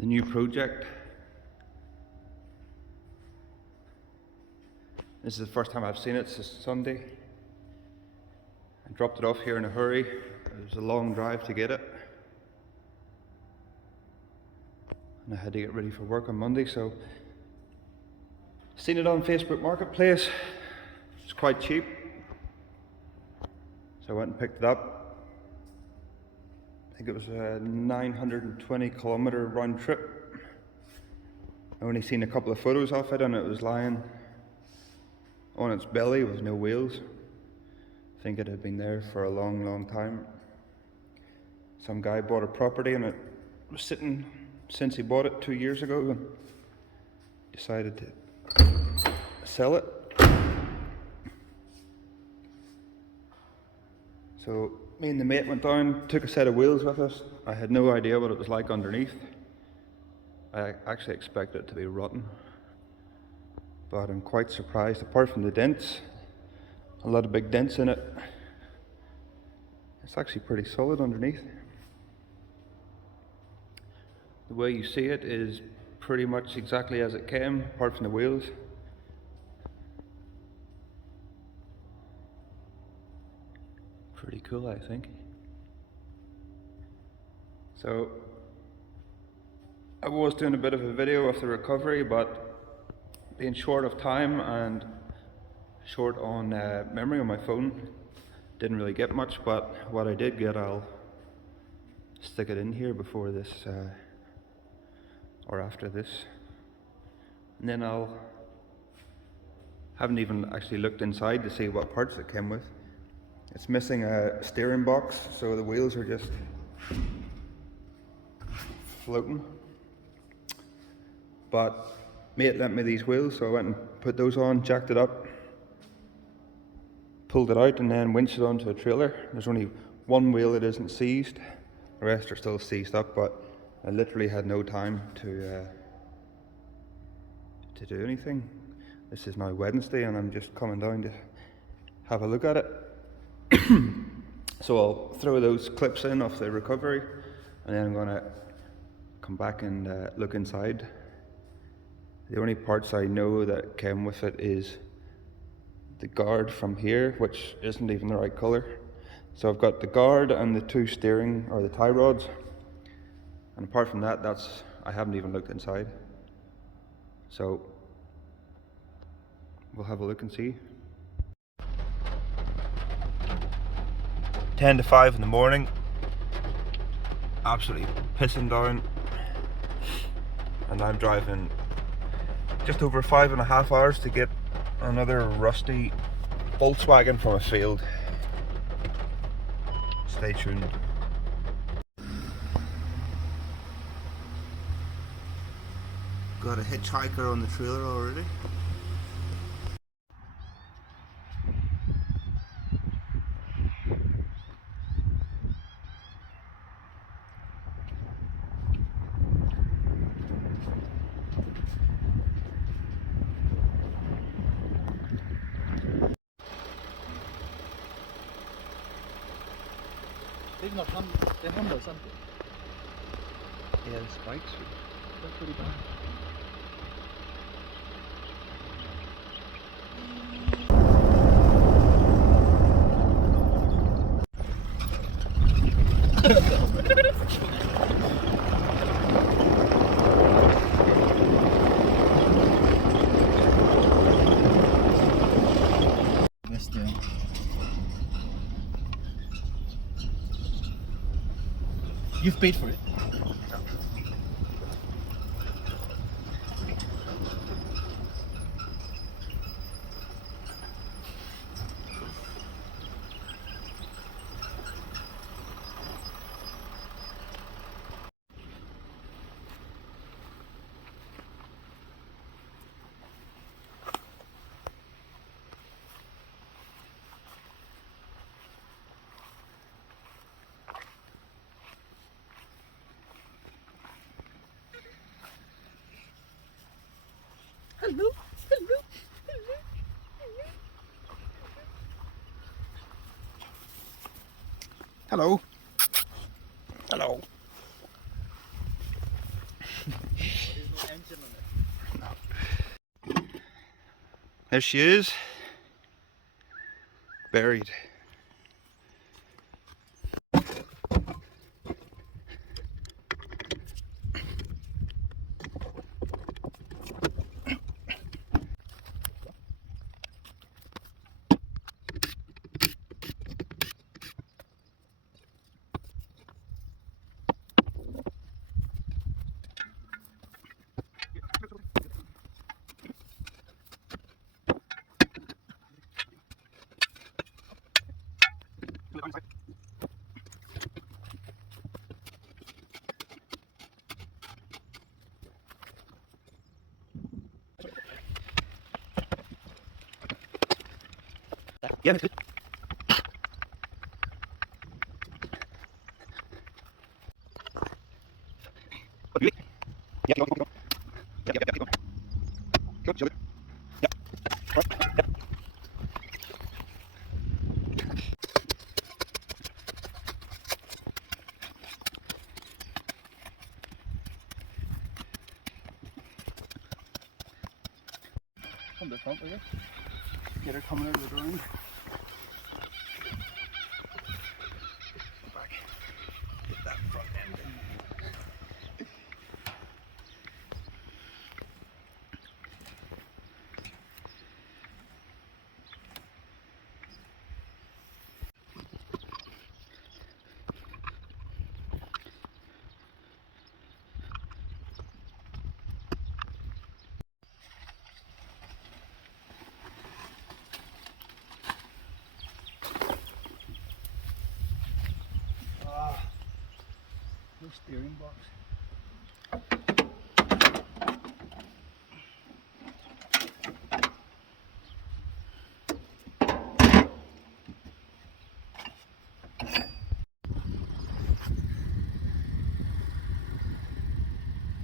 the new project. This is the first time I've seen it since Sunday. I dropped it off here in a hurry. It was a long drive to get it. And I had to get ready for work on Monday, so seen it on Facebook Marketplace. It's quite cheap. So I went and picked it up. I think it was a 920 kilometer round trip. I only seen a couple of photos of it, and it was lying on its belly with no wheels. I think it had been there for a long time. Some guy bought a property and it was sitting since he bought it 2 years ago and decided to sell it. So me and the mate went down, took a set of wheels with us. I had no idea what it was like underneath. I actually expected it to be rotten, but I'm quite surprised. Apart from the dents, a lot of big dents in it, it's actually pretty solid underneath. The way you see it is pretty much exactly as it came, apart from the wheels. Pretty cool, I think. So I was doing a bit of a video of the recovery, but being short of time and short on memory on my phone, didn't really get much, but what I did get, I'll stick it in here before this or after this, and then haven't even actually looked inside to see what parts it came with. It's missing a steering box, so the wheels are just floating. But mate lent me these wheels, so I went and put those on, jacked it up, pulled it out, and then winched it onto a trailer. There's only one wheel that isn't seized, the rest are still seized up, but I literally had no time to do anything. This is now Wednesday and I'm just coming down to have a look at it. So I'll throw those clips in of the recovery, and then I'm going to come back and look inside. The only parts I know that came with it is the guard from here, which isn't even the right colour. So I've got the guard and the two steering or the tie rods, and apart from that, I haven't even looked inside. So we'll have a look and see. 10 to 5 in the morning, absolutely pissing down, and I'm driving just over 5.5 hours to get another rusty Volkswagen from a field. Stay tuned. Got a hitchhiker on the trailer already. They've not hung, they're Honda or something. Yeah, the spikes They're pretty bad. You've paid for it. Hello, hello, hello, hello. Hello. Hello. There she is, buried. Yeah, that's good. What, really? Yeah, keep going. Yeah, keep going. Go, show it. Yeah. Right. Yeah. From the front, I guess. Get her coming out of the ground. Back. Get that front end in. No steering box.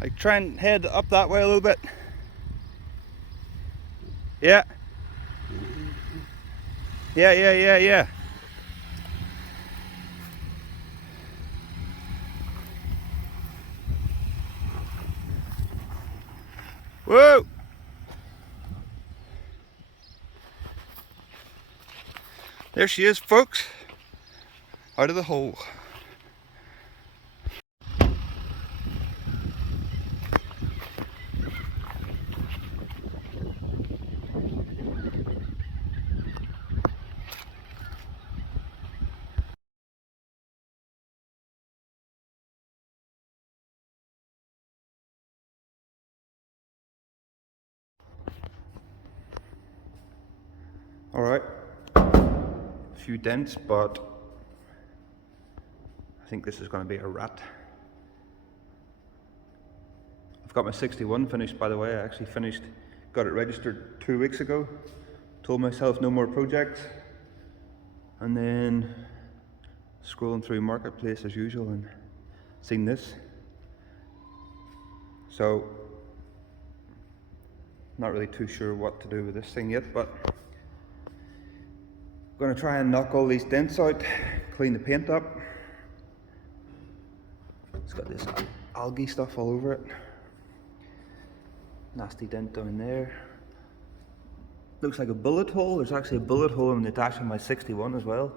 I try and head up that way a little bit. Yeah. Yeah. Whoa! There she is, folks. Out of the hole. Alright. A few dents, but I think this is going to be a rat. I've got my 61 finished, by the way. I actually got it registered 2 weeks ago. Told myself no more projects. And then scrolling through Marketplace as usual and seen this. So, not really too sure what to do with this thing yet, but I'm going to try and knock all these dents out, clean the paint up. It's got this algae stuff all over it. Nasty dent down there. Looks like a bullet hole. There's actually a bullet hole in the dash of my 61 as well.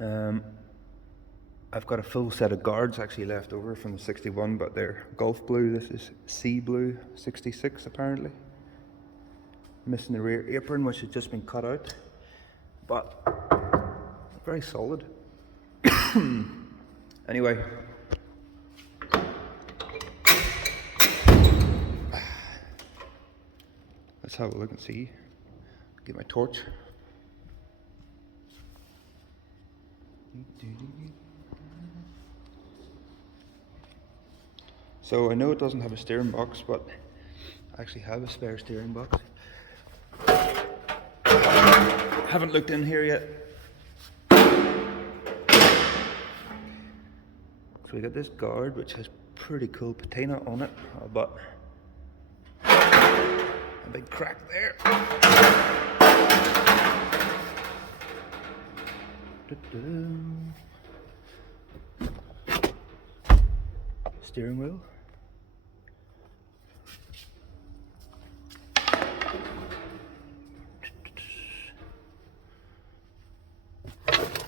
I've got a full set of guards actually left over from the 61, but they're Gulf blue. This is sea blue 66 apparently. Missing the rear apron, which has just been cut out, but very solid. Anyway, let's have a look and see. Get my torch. So I know it doesn't have a steering box, but I actually have a spare steering box. Haven't looked in here yet. So we got this guard which has pretty cool patina on it, but a big crack there. Steering wheel.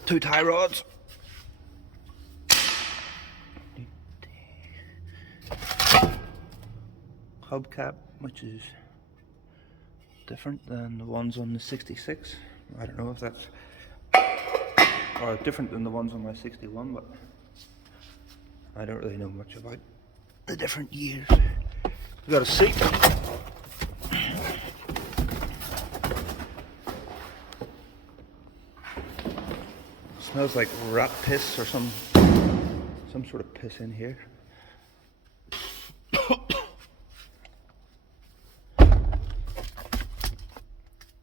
2 tie rods. Hubcap, which is different than the ones on the 66. I don't know if that's, or different than the ones on my 61, but I don't really know much about the different years. We've got a seat. Smells like rat piss or some sort of piss in here.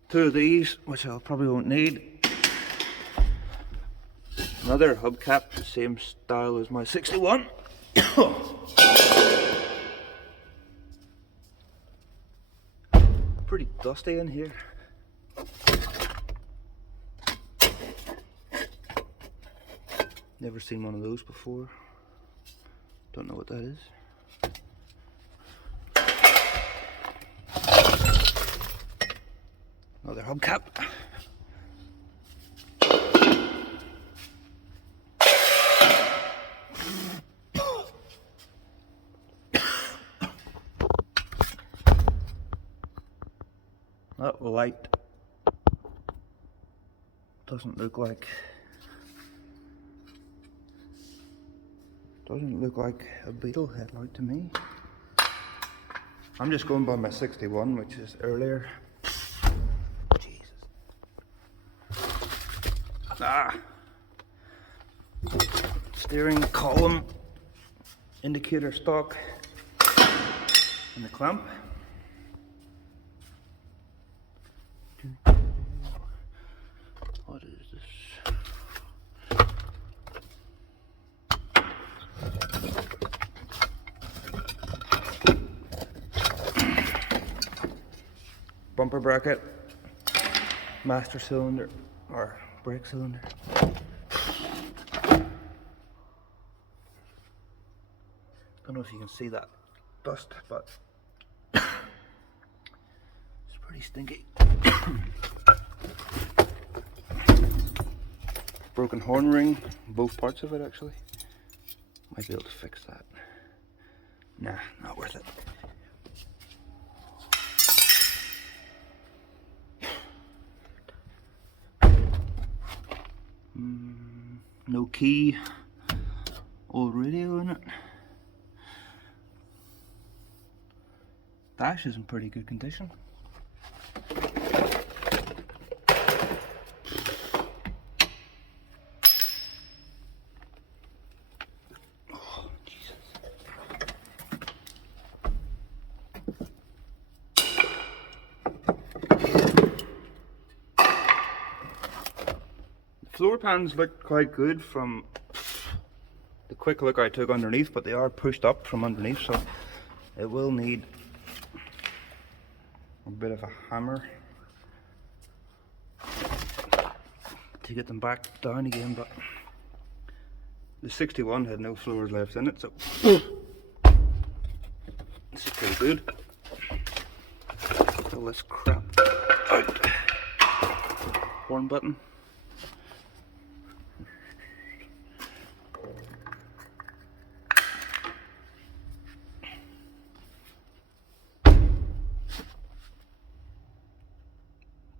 Two of these, which I probably won't need. Another hubcap, the same style as my 61. Pretty dusty in here. Never seen one of those before. Don't know what that is. Another hubcap. That light doesn't look like a Beetle headlight to me. I'm just going by my 61, which is earlier. Jesus. Steering column, indicator stock, and the clamp. What is this? Bumper bracket, master cylinder, or brake cylinder. Don't know if you can see that dust, but it's pretty stinky. Broken horn ring, both parts of it actually. Might be able to fix that. Nah, not worth it. No key, old radio in it. Dash is in pretty good condition. Oh, Jesus. The floor pans look quite good from the quick look I took underneath, but they are pushed up from underneath, so it will need a bit of a hammer to get them back down again, but the 61 had no floors left in it, so this is pretty good. Pull this crap out. Horn button.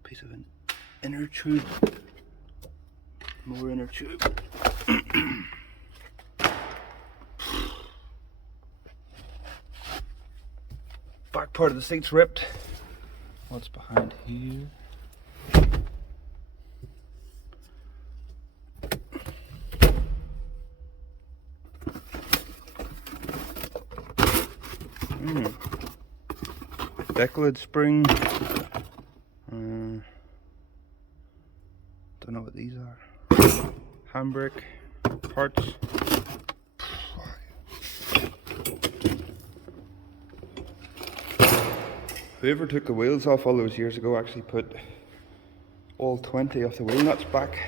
Piece of an inner tube, more inner tube. Back part of the seat's ripped. What's behind here? Decklid spring. Don't know what these are. Handbrake parts. Whoever took the wheels off all those years ago actually put all 20 of the wheel nuts back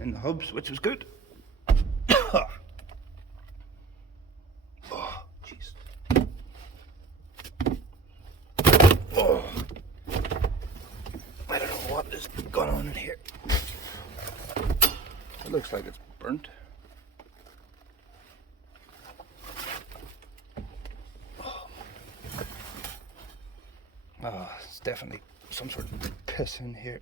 in the hubs, which was good. Oh, jeez. Oh. I don't know what is going on in here. looks like it's burnt. Oh, it's definitely some sort of piss in here.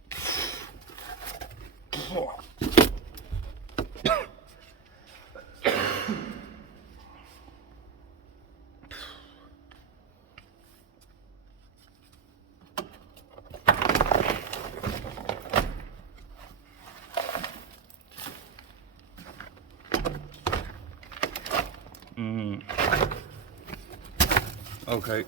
Okay.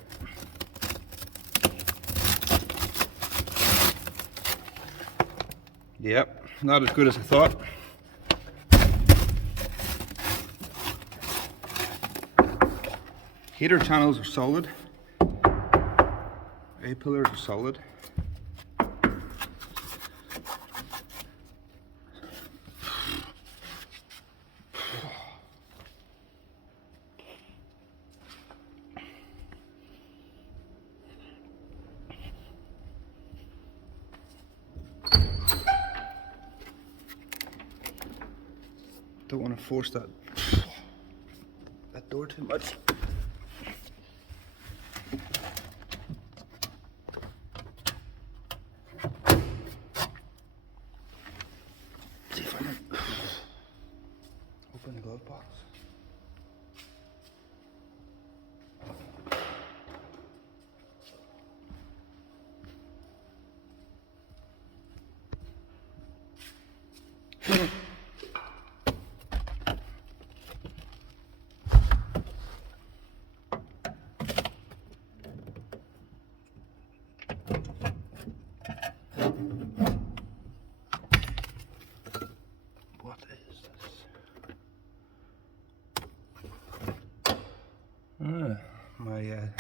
Yep, not as good as I thought. Heater channels are solid. A-pillars are solid. Don't want to force that door too much. See if I can open the glove box. What is this? My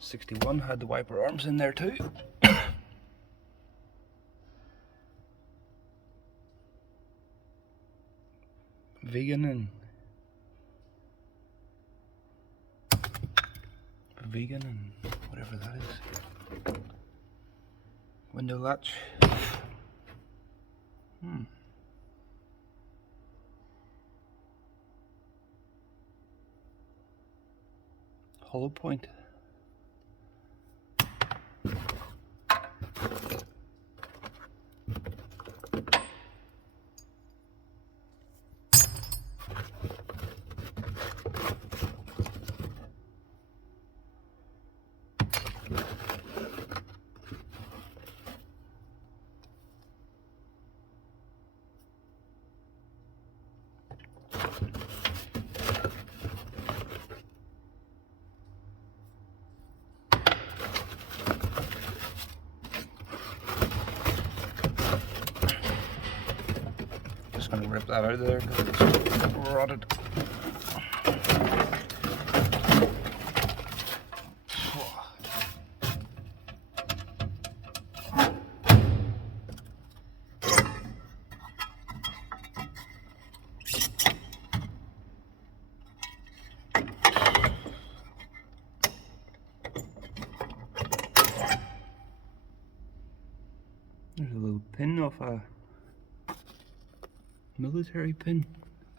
61 had the wiper arms in there too. Vegan and whatever that is. Window latch. Hollow point. Just gonna rip that out of there because it's rotted. There's a little pin off a military pin.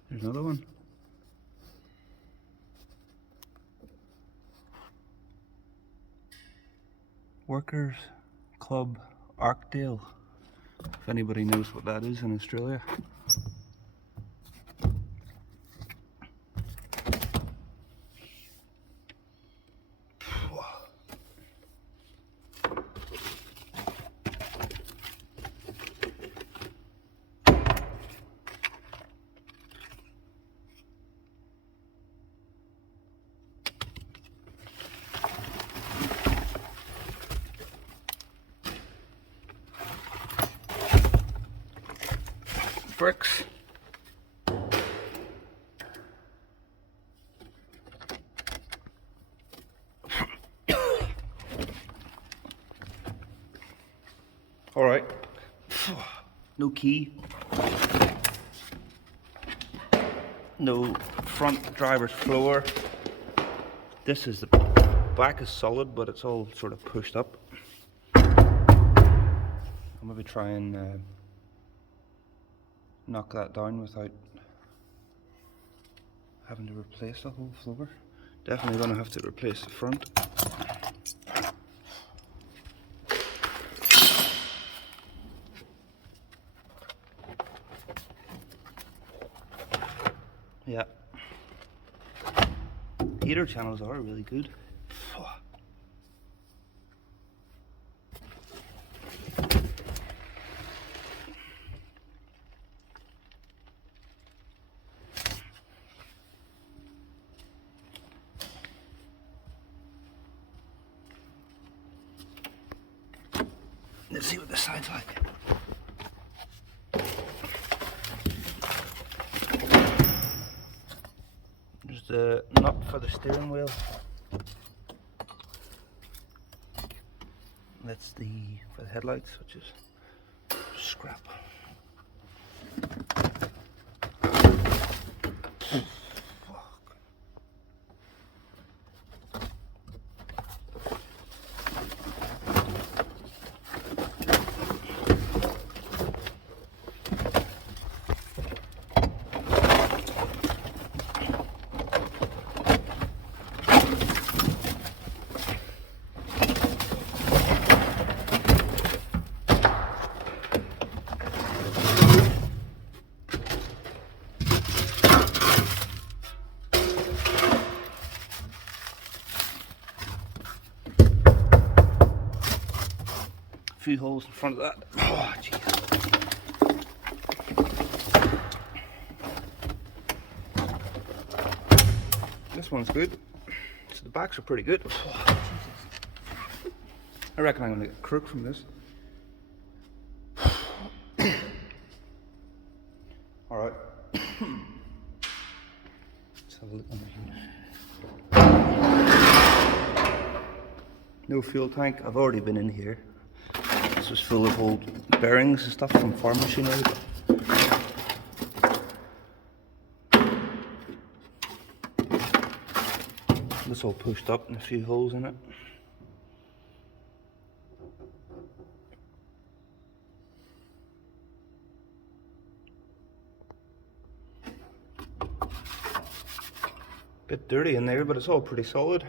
There's another one. Workers Club Arkdale. If anybody knows what that is in Australia. Bricks. All right. No key. No front driver's floor. This is the back is solid, but it's all sort of pushed up. I'll maybe try and knock that down without having to replace the whole floor. Definitely going to have to replace the front. Yeah. Heater channels are really good. Let's see what this side's like. There's the nut for the steering wheel. That's the for the headlights, which is scrap. Few holes in front of that. Oh, jeez. This one's good. So the backs are pretty good. Oh, I reckon I'm going to get crook from this. Alright. Let's have a look under here. No fuel tank. I've already been in here. This was full of old bearings and stuff from farm machinery. This all pushed up and a few holes in it. Bit dirty in there, but it's all pretty solid.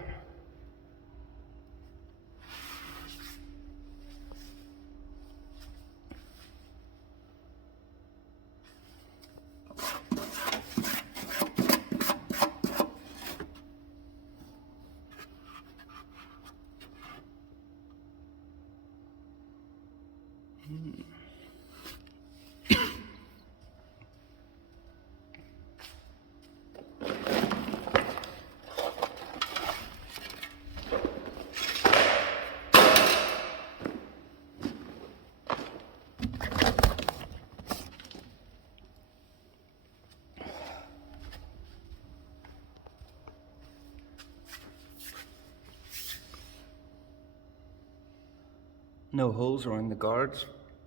No holes around the guards,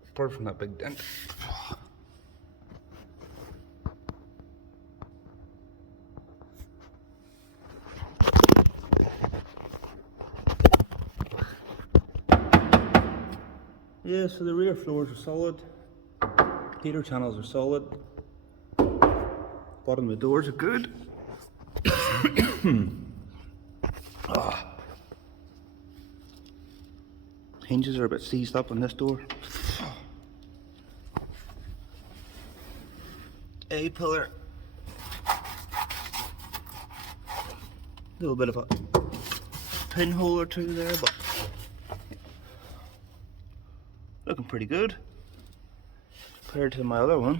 apart from that big dent. Yeah, so the rear floors are solid, heater channels are solid, bottom of the doors are good. Hinges are a bit seized up on this door. A-pillar. Little bit of a pinhole or two there, but looking pretty good compared to my other one.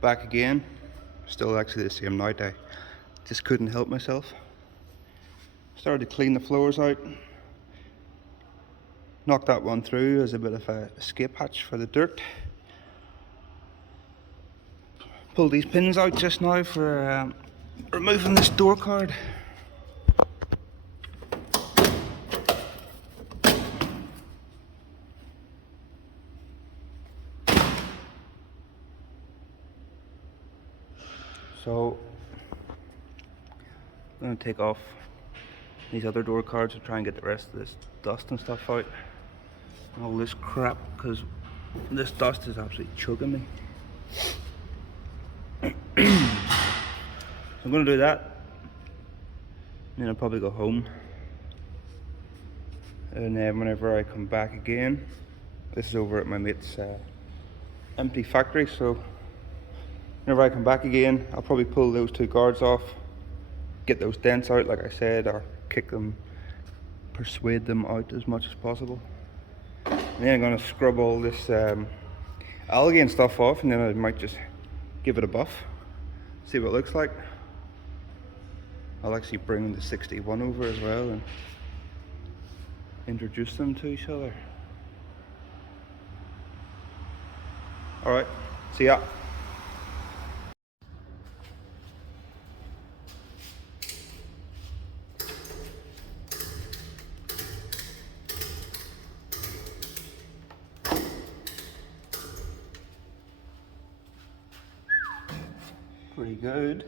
Back again, still actually the same night. I just couldn't help myself. Started to clean the floors out. Knocked that one through as a bit of a escape hatch for the dirt. Pulled these pins out just now for removing this door card. So I'm going to take off these other door cards to try and get the rest of this dust and stuff out. And all this crap, because this dust is absolutely choking me. So I'm going to do that. And then I'll probably go home. And then whenever I come back again, this is over at my mate's empty factory, so whenever I come back again, I'll probably pull those two guards off, get those dents out like I said, or kick them, persuade them out as much as possible. And then I'm going to scrub all this algae and stuff off, and then I might just give it a buff, see what it looks like. I'll actually bring the 61 over as well and introduce them to each other. Alright, see ya. Pretty good.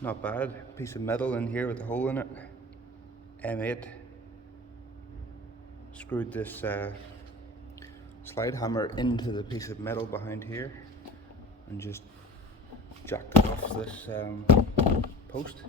Not bad. Piece of metal in here with a hole in it. M8. Screwed this slide hammer into the piece of metal behind here and just jacked it off this post.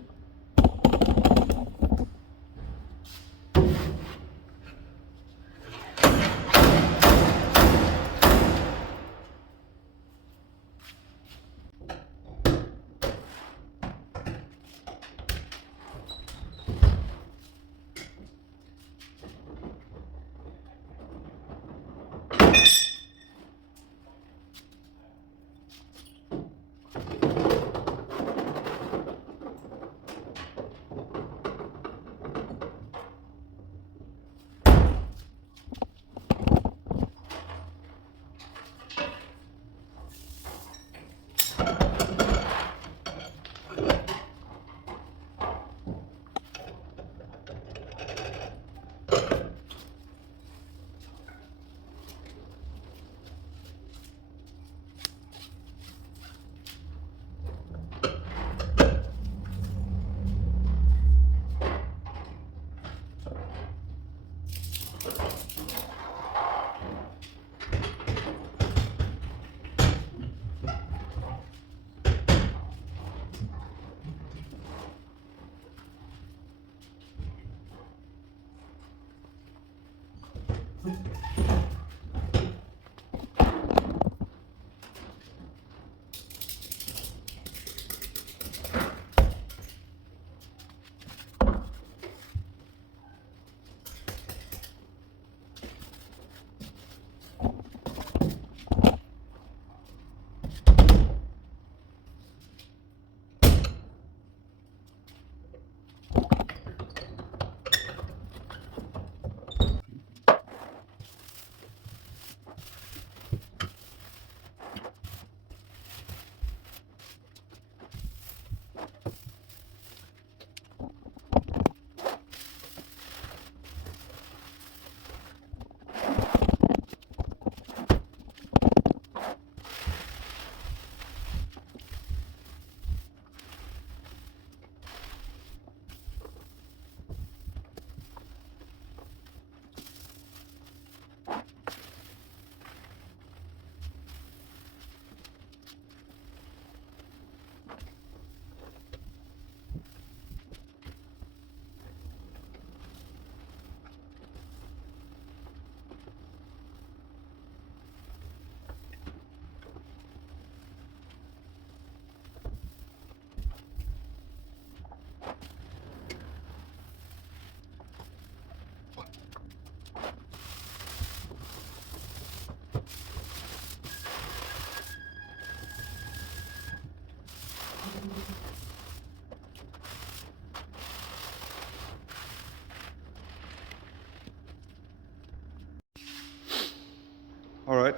Alright,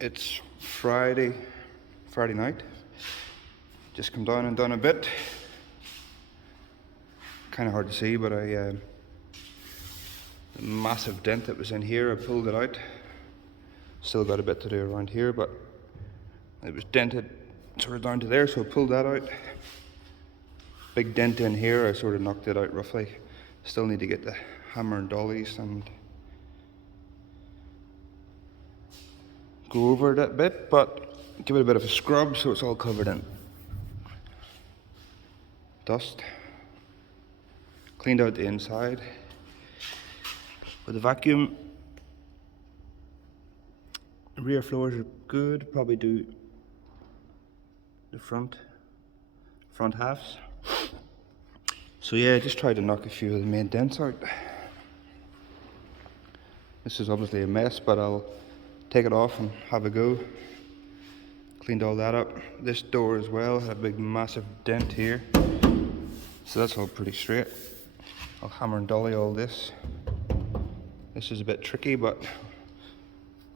it's Friday night. Just come down and done a bit. kind of hard to see, but the massive dent that was in here, I pulled it out. Still got a bit to do around here, but it was dented sort of down to there, so I pulled that out. Big dent in here, I sort of knocked it out roughly. Still need to get the hammer and dollies and go over it a bit, but give it a bit of a scrub so it's all covered in dust. Cleaned out the inside with a vacuum. The rear floors are good, probably do the front halves. So yeah, just tried to knock a few of the main dents out. This is obviously a mess, but I'll take it off and have a go. Cleaned all that up. This door as well had a big massive dent here, so that's all pretty straight. I'll hammer and dolly all this. This is a bit tricky, but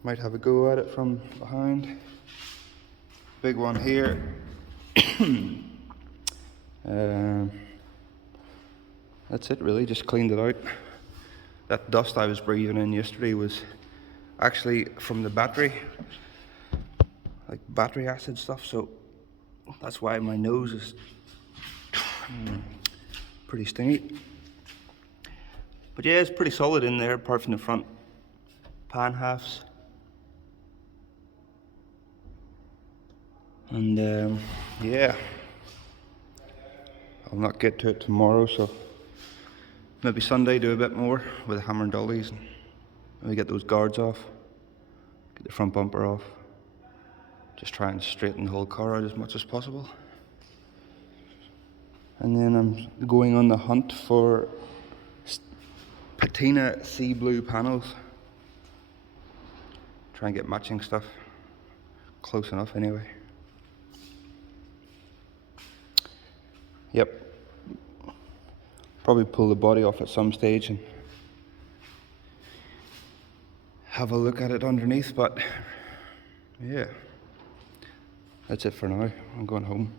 might have a go at it from behind. Big one here. That's it really, just cleaned it out. That dust I was breathing in yesterday was actually from the battery, like battery acid stuff, so that's why my nose is pretty stingy. But yeah, it's pretty solid in there apart from the front pan halves. And yeah, I'll not get to it tomorrow, so maybe Sunday do a bit more with the hammer and dollies and maybe get those guards off, get the front bumper off, just try and straighten the whole car out as much as possible. And then I'm going on the hunt for patina sea blue panels. Try and get matching stuff, close enough anyway. Yep. Probably pull the body off at some stage and have a look at it underneath, but yeah, that's it for now. I'm going home.